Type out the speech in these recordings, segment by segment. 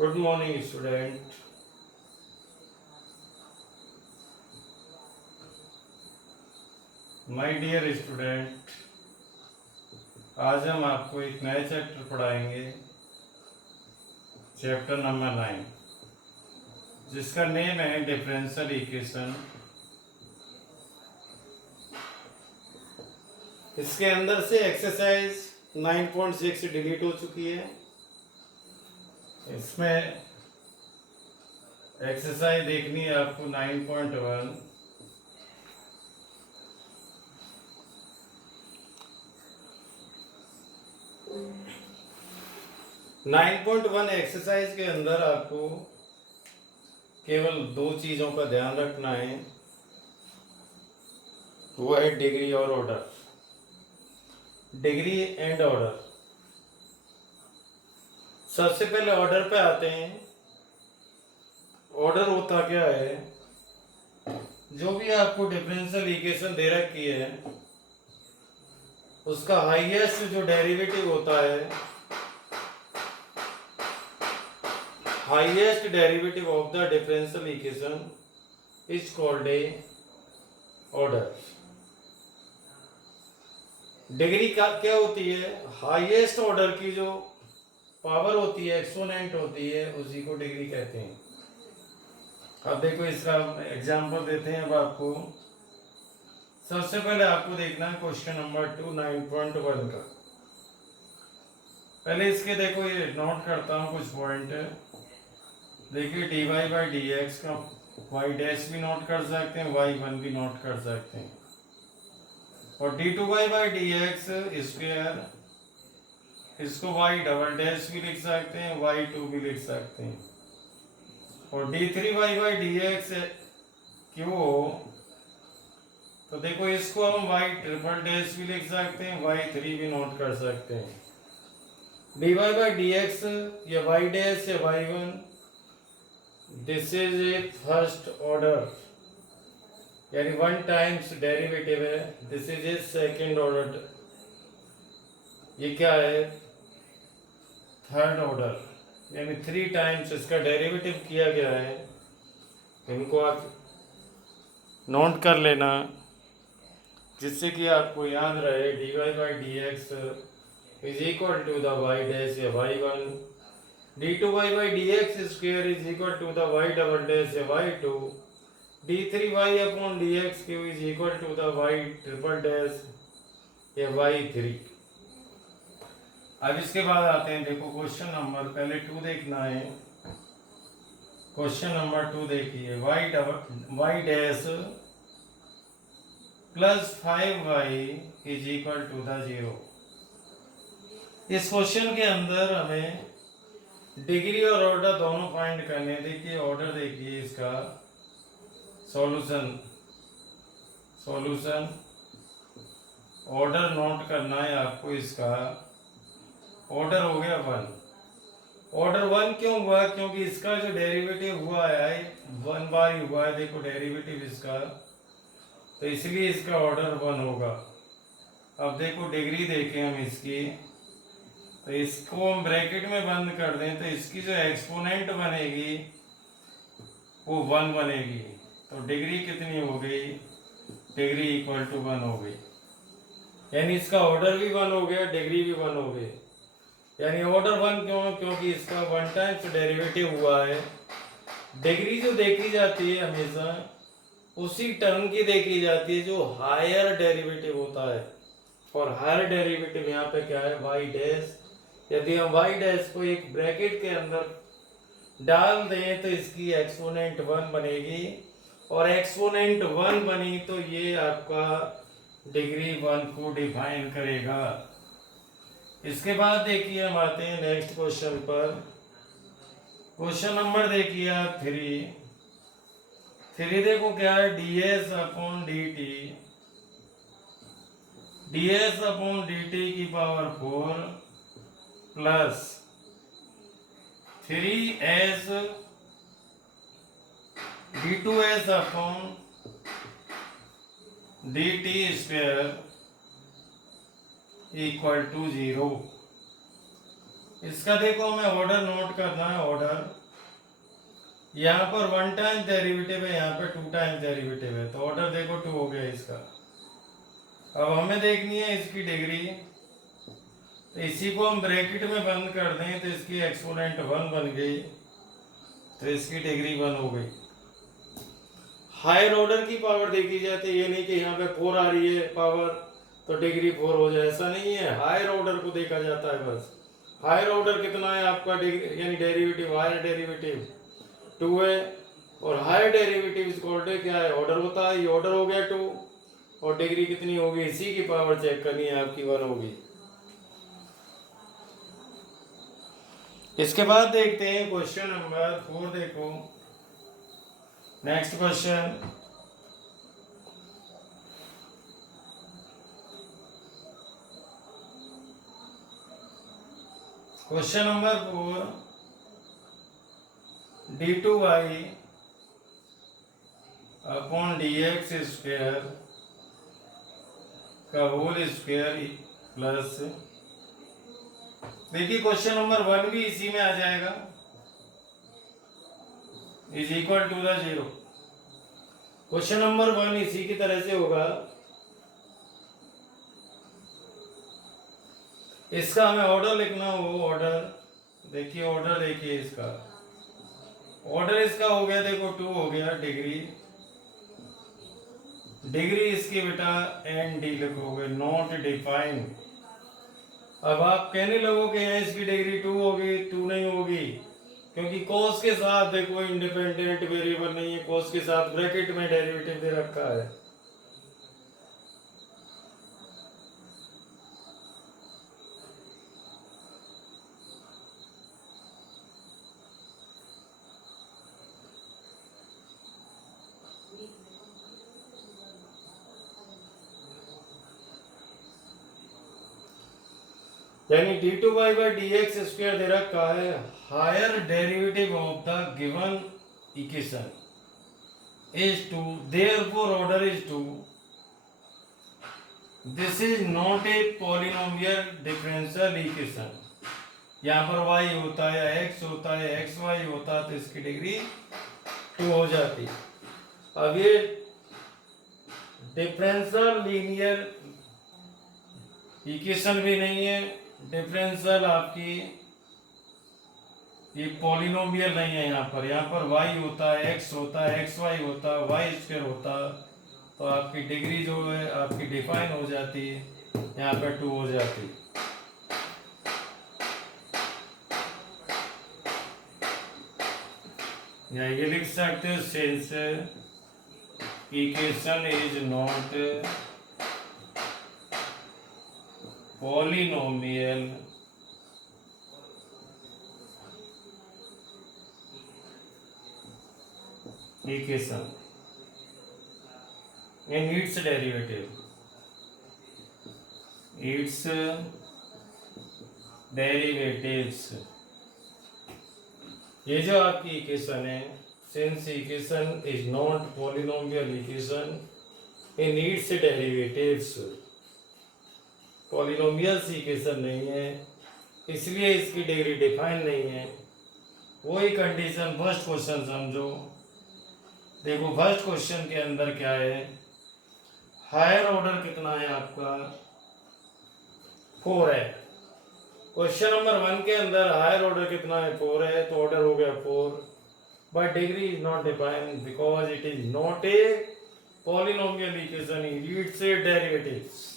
Good morning student. My dear student, आज हम आपको एक नया चैप्टर पढ़ाएंगे, चैप्टर नंबर 9, जिसका नेम है डिफरेंशियल इक्वेशन। इसके अंदर से एक्सरसाइज 9.6 डिलीट हो चुकी है। इसमें एक्सरसाइज देखनी है आपको 9.1। नाइन पॉइंट वन एक्सरसाइज के अंदर आपको केवल दो चीजों का ध्यान रखना है, वो है डिग्री और ऑर्डर, डिग्री एंड ऑर्डर। सबसे पहले ऑर्डर पे आते हैं। ऑर्डर होता क्या है, जो भी आपको डिफरेंशियल इक्वेशन दे रखी है उसका हाईएस्ट जो डेरिवेटिव होता है, highest derivative of the differential equation is called a order. Degree का क्या होती है, हाईएस्ट ऑर्डर की जो पावर होती है, एक्सपोनेंट होती है, उसी को डिग्री कहते हैं। अब देखो इसका एग्जांपल देते हैं अब आपको। सबसे पहले आपको देखना है क्वेश्चन नंबर 2 9.1 का। पहले इसके देखो ये नोट करता हूँ कुछ पॉइंट। देखिए dy बाई डी एक्स का y डैश भी नोट कर सकते हैं, y1 भी नोट कर सकते हैं, और d2y by D X square, इसको y डबल डैश भी लिख सकते हैं, y2 भी लिख सकते हैं, और d3y बाई डी एक्स क्यों हो तो देखो इसको हम y ट्रिपल डैश भी लिख सकते हैं, y3 भी नोट कर सकते हैं। dy बाई डी एक्स या y डैश या y1, this is A first order, यानी वन टाइम्स डेरिवेटिव है। This is A second order, ये क्या है, थर्ड ऑर्डर, यानी 3 टाइम्स इसका डेरिवेटिव किया गया है। इनको आप नोट कर लेना, जिससे कि आपको याद रहे dy by D X is equal to the y dash या y1, d2y by D X square is equal to the y double dash या y2, d3y upon D X cube is equal to the y triple dash या y3। अब इसके बाद आते हैं, देखो question number पहले 2 देखना है। क्वेश्चन नंबर 2 देखिए, y dash plus 5y is equal to the 0। इस क्वेश्चन के अंदर हमें डिग्री और ऑर्डर दोनों फाइंड करने हैं। देखिए ऑर्डर, देखिए इसका सॉल्यूशन ऑर्डर नोट करना है आपको। इसका ऑर्डर हो गया 1। ऑर्डर 1 क्यों हुआ, क्योंकि इसका जो डेरिवेटिव हुआ है 1 बार ही हुआ है, देखो डेरिवेटिव इसका, तो इसलिए इसका ऑर्डर 1 होगा। अब देखो डिग्री देखें हम इसकी, तो इसको हम ब्रैकेट में बंद कर दें तो इसकी जो एक्सपोनेंट बनेगी वो 1 बनेगी, तो डिग्री कितनी हो गई, डिग्री इक्वल टू 1 हो गई, यानी इसका ऑर्डर भी 1 हो गया, डिग्री भी 1 हो गई। यानी ऑर्डर 1 क्यों, क्योंकि इसका 1 टाइम्स डेरिवेटिव हुआ है। डिग्री जो देखी जाती है हमेशा उसी टर्म की देखी जाती है जो हायर डेरिवेटिव होता है, और हायर डेरिवेटिव यहाँ पे क्या है, y डैश। यदि हम y डैश को एक ब्रैकेट के अंदर डाल दें तो इसकी एक्सपोनेंट 1 बनेगी, और एक्सपोनेंट 1 बनी तो ये आपका डिग्री 1 को डिफाइन करेगा। इसके बाद देखिए हम आते हैं नेक्स्ट क्वेश्चन पर। क्वेश्चन नंबर देखिए आप 3 देखो क्या है, ds अपॉन dt की power 4 plus 3s d2s upon dt square equal to 0। इसका देखो हमें ऑर्डर नोट करना है। ऑर्डर यहाँ पर 1 टाइम डेरिवेटिव है, यहाँ पे 2 टाइम डेरिवेटिव है, तो ऑर्डर देखो 2 हो गया इसका। अब हमें देखनी है इसकी डिग्री, तो इसी को हम ब्रैकेट में बंद कर दें तो इसकी एक्सपोनेंट 1 बन गई, तो इसकी डिग्री 1 हो गई। हायर ऑर्डर की पावर देखी जाती है, ये नहीं कि यहाँ पे 4 आ रही है पावर तो डिग्री 4 हो जाए, ऐसा नहीं है। हायर ऑर्डर को देखा जाता है बस। हायर ऑर्डर कितना है आपका, डिग्री यानी डेरिवेटिव, हायर डेरिवेटिव 2 है, और हायर डेरिवेटिव इक्वल टू क्या है, ऑर्डर होता है, ये ऑर्डर हो गया 2, और डिग्री कितनी होगी, इसी की पावर चेक करनी है आपकी, 1 होगी। इसके बाद देखते हैं क्वेश्चन नंबर 4। देखो next question, question number 4, d2y upon dx square का होल स्क्वायर प्लस, देखिए क्वेश्चन नंबर 1 भी इसी में आ जाएगा, is equal to the 0। Question number 1 इसी की तरह से होगा। इसका हमें ऑर्डर लिखना हो, ऑर्डर देखिए, ऑर्डर देखिए इसका, ऑर्डर इसका हो गया देखो 2 हो गया, डिग्री, डिग्री इसकी बेटा एन डी लिखोगे, नॉट डिफाइन। अब आप कहने लगोगे यहाँ इसकी डिग्री 2 होगी, 2 नहीं होगी, क्योंकि कॉस के साथ देखो इंडिपेंडेंट वेरिएबल नहीं है, कॉस के साथ ब्रैकेट में डेरिवेटिव दे रखा है। यानी d2y by dx स्क्वायर दे रखा है, higher derivative of the given equation is 2, therefore order is 2. This is not a polynomial differential equation. यहाँ पर y होता है, x होता है, xy होता है, तो इसकी डिग्री 2 हो जाती। अब ये डिफरेंशियल लीनियर इक्वेशन भी नहीं है, डिफरेंशियल आपकी ये पॉलिनोमियल नहीं है। यहाँ पर y होता है, x होता है, xy होता है, y स्क्वायर होता है, तो आपकी डिग्री जो है आपकी डिफाइन हो जाती है, यहाँ पर 2 हो जाती है। या ये लिख सकते हो, since equation is not polynomial equation in its derivative, it's derivatives, ये जो आपकी इक्वेशन है, since equation is not polynomial equation in it's derivatives, polynomial equation नहीं है, इसलिए इसकी डिग्री डिफाइन नहीं है। वही कंडीशन फर्स्ट क्वेश्चन समझो। देखो फर्स्ट क्वेश्चन के अंदर क्या है, हायर ऑर्डर कितना है आपका, 4 है। क्वेश्चन नंबर 1 के अंदर हायर ऑर्डर कितना है, 4 है, तो ऑर्डर हो गया 4, but degree is not defined because it is not a polynomial equation, it's a derivatives.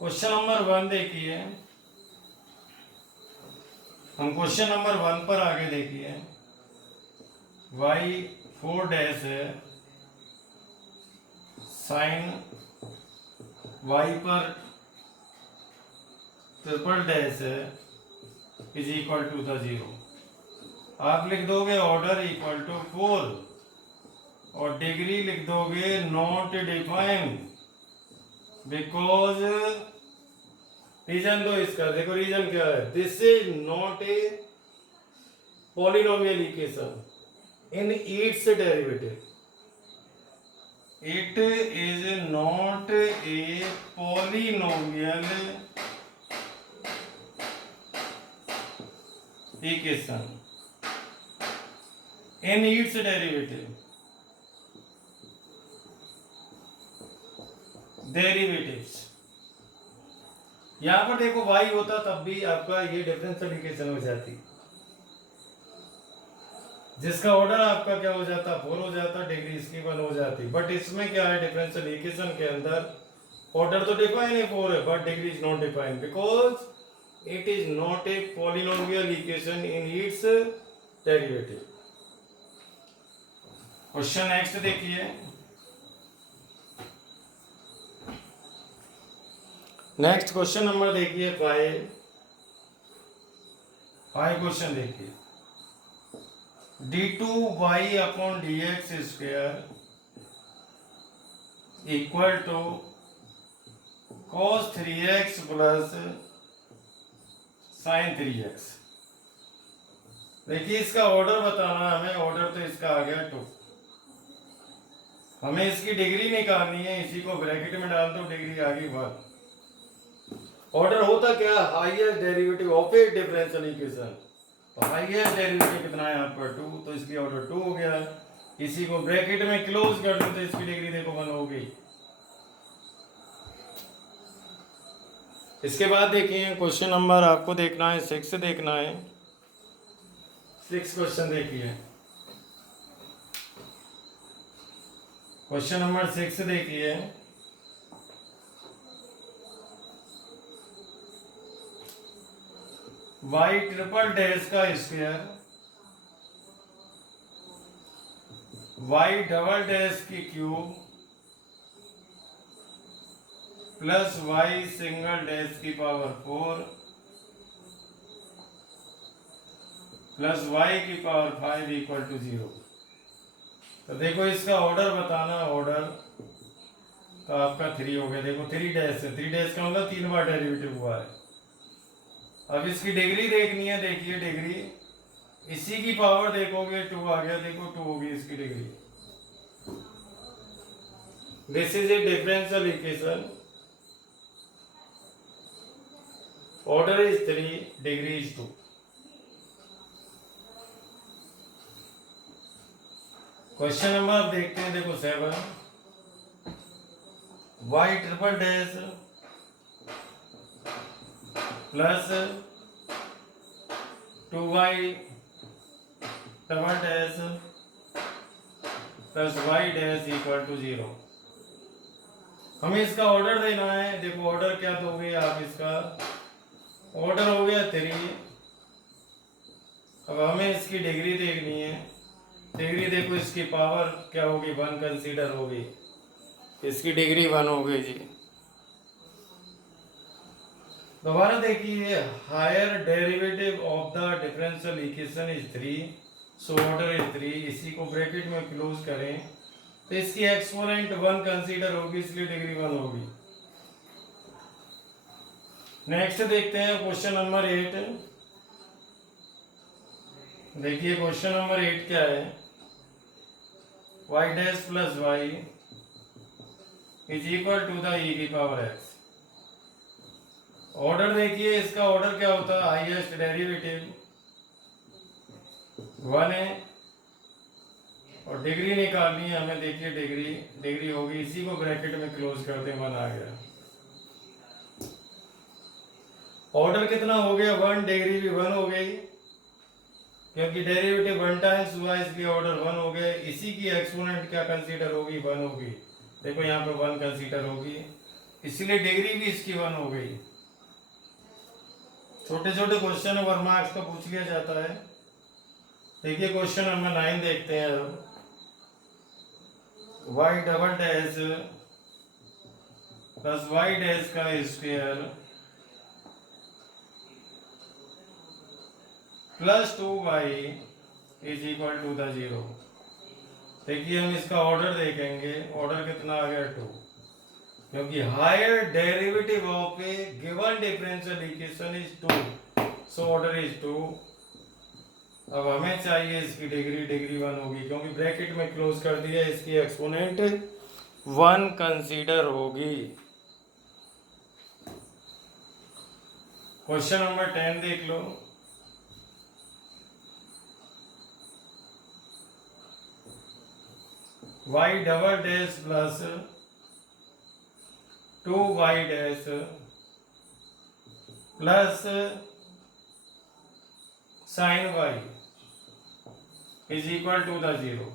Question number 1 देखिए, हम क्वेश्चन नंबर 1 पर आगे देखिए, y 4 डैश है, साइन y पर ट्रिपल डैश है, इज इक्वल टू द 0। आप लिख दोगे ऑर्डर इक्वल टू 4 और डिग्री लिख दोगे नॉट डिफाइंड बिकॉज, रीजन दो इसका, देखो रीजन क्या है, this is not a polynomial equation in its derivative, it is not a polynomial equation in it's derivatives. यहां पर देखो y होता तब भी आपका ये डिफरेंशियल इक्वेशन हो जाती, जिसका ऑर्डर आपका क्या हो जाता, 4 हो जाता, डिग्री इसकी 1 हो जाती। बट इसमें क्या है, डिफरेंशियल इक्वेशन के अंदर ऑर्डर तो डिफाइन है 4 है, but degree is not defined because it is not a polynomial equation in its derivative. Question next देखिए, नेक्स्ट क्वेश्चन नंबर देखिए 5 क्वेश्चन देखिए, d2y upon dx square equal to cos 3x plus sin 3x। देखिए इसका order बताना हमें, order तो इसका आ गया 2, हमें इसकी डिग्री निकालनी है, इसी को ब्रैकेट में डाल दो, डिग्री आ गई 1। ऑर्डर होता क्या, highest derivative of A differential equation, तो हाईएस्ट डेरिवेटिव कितना है आपका 2, तो इसकी ऑर्डर 2 हो गया। इसी को ब्रैकेट में क्लोज कर दो तो इसकी डिग्री देखो 1 हो गई। इसके बाद देखिए क्वेश्चन नंबर आपको देखना है 6 देखना है, 6 क्वेश्चन देखिए, क्वेश्चन नंबर 6 देखिए, y ट्रिपल डैश का स्क्वायर y डबल डैश की cube plus y single dash की पावर 4 प्लस y की पावर 5 इक्वल टू 0। तो देखो इसका ऑर्डर बताना, ऑर्डर तो आपका 3 हो गया। देखो 3 डैश है, 3 डैश का मतलब 3 बार डेरिवेटिव हुआ है। अब इसकी डिग्री देखनी है, देखिए डिग्री इसी की पावर देखोगे 2 आ गया, देखो 2 होगी इसकी degree. This is a differential equation, order is 3, degree is 2। Question number आप देखते हैं, देखो 7 y triple dash plus 2y double dash plus y dash equal to 0। हमें इसका ऑर्डर देना है। देखो ऑर्डर क्या दोगे आप, इसका ऑर्डर हो गया 3। अब हमें इसकी डिग्री देखनी है, डिग्री देखो इसकी पावर क्या होगी, 1 कंसीडर होगी, इसकी डिग्री 1 हो गई जी। दोबारा देखिए, higher derivative of the differential equation is 3, so order is 3। इसी को ब्रैकेट में क्लोज करें तो इसकी एक्सपोनेंट 1 कंसीडर होगी, इसलिए डिग्री 1 होगी। नेक्स्ट देखते हैं क्वेश्चन नंबर 8। देखिए क्वेश्चन नंबर 8 क्या है, y dash plus y is equal to the e की पावर x। ऑर्डर देखिए इसका ऑर्डर क्या होता है, हाईएस्ट डेरिवेटिव 1 है और डिग्री निकालनी है हमें। देखिए डिग्री होगी, इसी को ब्रैकेट में क्लोज कर दें, 1 आ गया। ऑर्डर कितना हो गया 1, डिग्री भी 1 हो गई, क्योंकि डेरिवेटिव 1 टाइम्स हुआ इसलिए ऑर्डर 1 हो गया। इसी की एक्सपोनेंट क्या कंसीडर होगी, 1 होगी। देखो यहाँ पे 1 कंसीडर होगी, इसलिए डिग्री भी इसकी 1 हो गई। छोटे छोटे क्वेश्चन 1 मार्क्स का पूछ लिया जाता है। देखिए क्वेश्चन नंबर 9 देखते हैं। y double dash plus y dash का square plus 2y is equal to the 0। देखिए हम इसका ऑर्डर देखेंगे, ऑर्डर कितना आ गया 2, क्योंकि higher derivative of a given differential equation is 2, so order is 2। अब हमें चाहिए इसकी डिग्री 1 होगी, क्योंकि ब्रैकेट में क्लोज कर दिया, इसकी एक्सपोनेंट 1 कंसीडर होगी। क्वेश्चन नंबर 10 देख लो। Y double dash plus 2y dash plus sine y is equal to the 0।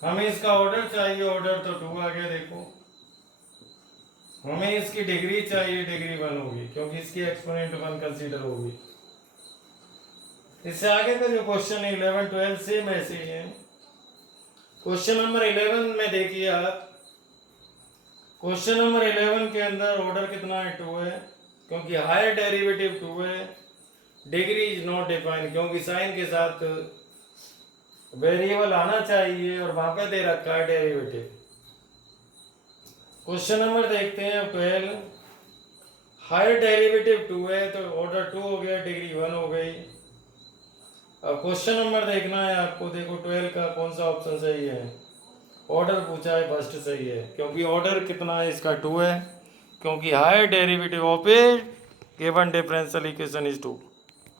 हमें इसका ऑर्डर चाहिए, ऑर्डर तो 2 आ गया देखो। हमें इसकी डिग्री चाहिए, डिग्री 1 होगी क्योंकि इसकी एक्सपोनेंट 1 कंसीडर होगी। इससे आगे का जो क्वेश्चन 11 12 सेम ऐसे ही है। क्वेश्चन नंबर 11 में देखिए आप, क्वेश्चन नंबर 11 के अंदर ऑर्डर कितना है 2 है, क्योंकि हायर डेरिवेटिव 2 है। डिग्री इज नॉट डिफाइंड क्योंकि साइन के साथ वेरिएबल आना चाहिए और वहां पे दे रखा है डेरिवेटिव। क्वेश्चन नंबर देखते हैं 12। हायर डेरिवेटिव 2 है तो ऑर्डर 2 हो गया, डिग्री 1 हो गई। अब क्वेश्चन नंबर देखना है आपको, देखो 12 का कौन सा ऑप्शन सही है। ऑर्डर पूछा है, फर्स्ट सही है क्योंकि ऑर्डर कितना है इसका 2 है, क्योंकि higher derivative of a given differential equation is 2।